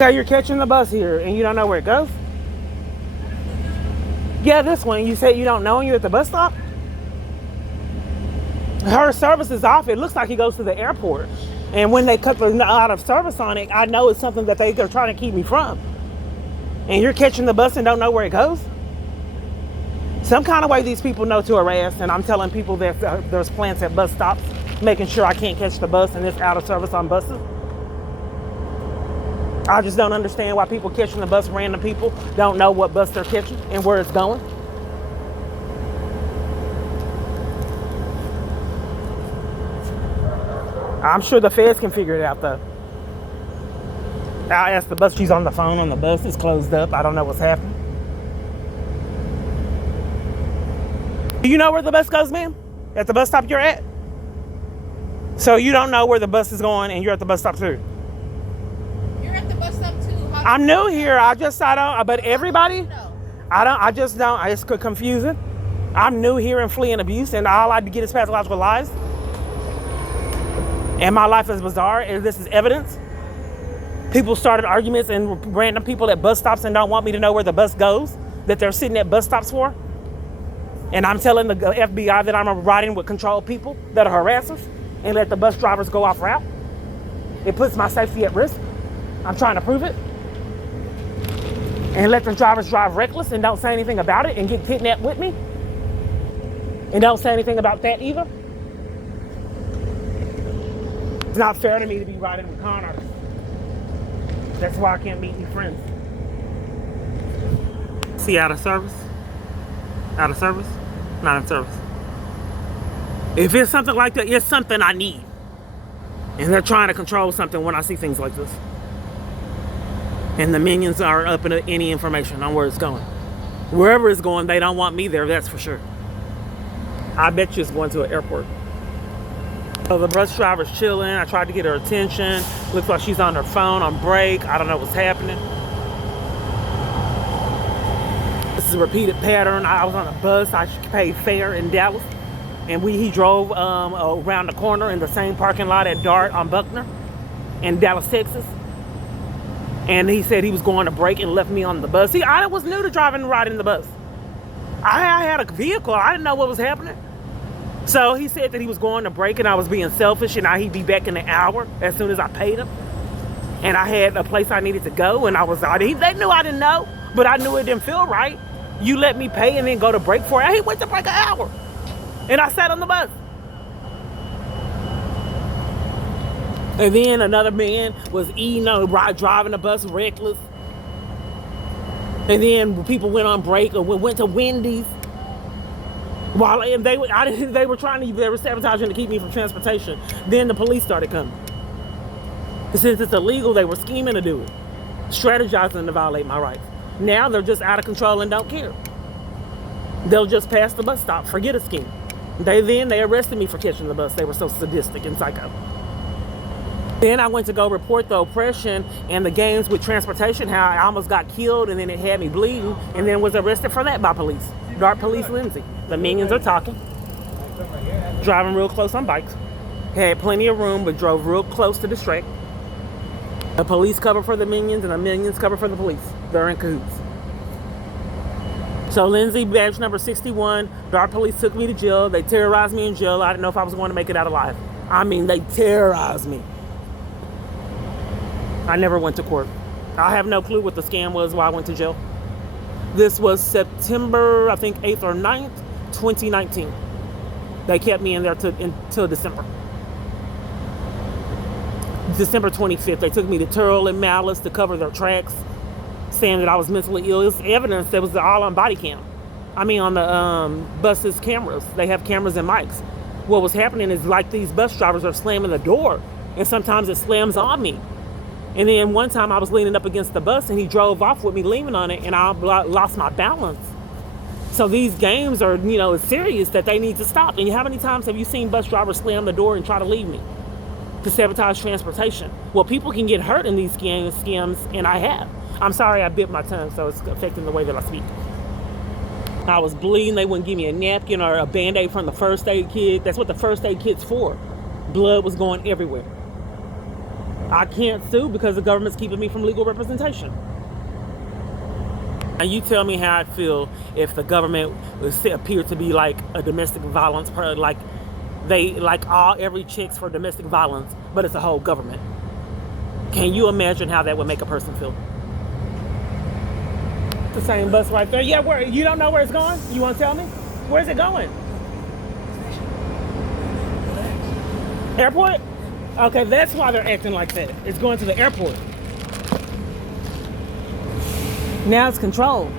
Okay, you're catching the bus here and you don't know where it goes? Yeah, this one. You said you don't know and you're at the bus stop? Her service is off. It looks like it goes to the airport. And when they cut the out of service on it, I know it's something that they're trying to keep me from. And you're catching the bus and don't know where it goes? Some kind of way these people know to harass, and I'm telling people that there's plants at bus stops, making sure I can't catch the bus and it's out of service on buses. I just don't understand why people catching the bus, random people, don't know what bus they're catching and where it's going. I'm sure the feds can figure it out though. I asked the bus, she's on the phone on the bus, it's closed up, I don't know what's happening. Do you know where the bus goes, ma'am? At the bus stop you're at? So you don't know where the bus is going and you're at the bus stop too? I'm new here. I don't. But everybody, I just don't. It's confusing. I'm new here and fleeing abuse, and all I get is pathological lies. And my life is bizarre, and this is evidence. People started arguments and random people at bus stops and don't want me to know where the bus goes, that they're sitting at bus stops for. And I'm telling the FBI that I'm riding with controlled people that are harassers and let the bus drivers go off route. It puts my safety at risk. I'm trying to prove it. And let the drivers drive reckless and don't say anything about it and get kidnapped with me. And don't say anything about that either. It's not fair to me to be riding with con artists. That's why I can't meet new friends. See, out of service? Out of service? Not in service. If it's something like that, it's something I need. And they're trying to control something when I see things like this. And the minions are up in any information on where it's going. Wherever it's going, they don't want me there, that's for sure. I bet you it's going to an airport. So the bus driver's chilling. I tried to get her attention. Looks like she's on her phone on break. I don't know what's happening. This is a repeated pattern. I was on a bus. I paid fare in Dallas. And he drove around the corner in the same parking lot at DART on Buckner in Dallas, Texas. And he said he was going to break and left me on the bus. See, I was new to driving and riding the bus. I had a vehicle. I didn't know what was happening. So he said that he was going to break and I was being selfish and he'd be back in an hour as soon as I paid him. And I had a place I needed to go and they knew I didn't know, but I knew it didn't feel right. You let me pay and then go to break for it. He went to break an hour. And I sat on the bus. And then another man was driving the bus reckless. And then people went on break or went to Wendy's. They were sabotaging to keep me from transportation. Then the police started coming. Since it's illegal, they were scheming to do it, strategizing to violate my rights. Now they're just out of control and don't care. They'll just pass the bus stop, forget a scheme. They arrested me for catching the bus. They were so sadistic and psycho. Then I went to go report the oppression and the games with transportation, how I almost got killed and then it had me bleeding, and then was arrested for that by police. DART police Lindsay. The minions are talking. Driving real close on bikes. Had plenty of room, but drove real close to distract. The police cover for the minions and the minions cover for the police. They're in cahoots. So Lindsay, badge number 61, DART police took me to jail. They terrorized me in jail. I didn't know if I was going to make it out alive. I mean, they terrorized me. I never went to court. I have no clue what the scam was while I went to jail. This was September, I think 8th or 9th, 2019. They kept me in there until December. December 25th, they took me to Turl and Malice to cover their tracks, saying that I was mentally ill. It was evidence that was all on body cam. I mean, on the bus's cameras. They have cameras and mics. What was happening is like these bus drivers are slamming the door, and sometimes it slams on me. And then one time I was leaning up against the bus and he drove off with me leaning on it and I lost my balance. So these games are, it's serious that they need to stop. And how many times have you seen bus drivers slam the door and try to leave me to sabotage transportation? Well, people can get hurt in these scams, and I have. I'm sorry I bit my tongue, so it's affecting the way that I speak. I was bleeding. They wouldn't give me a napkin or a Band-Aid from the first aid kit. That's what the first aid kit's for. Blood was going everywhere. I can't sue because the government's keeping me from legal representation. And you tell me how I'd feel if the government would appear to be like a domestic violence, like every checks for domestic violence, but it's a whole government. Can you imagine how that would make a person feel? The same bus right there. Yeah, where you don't know where it's going? You want to tell me? Where's it going? Airport? Okay, that's why they're acting like that. It's going to the airport. Now it's controlled.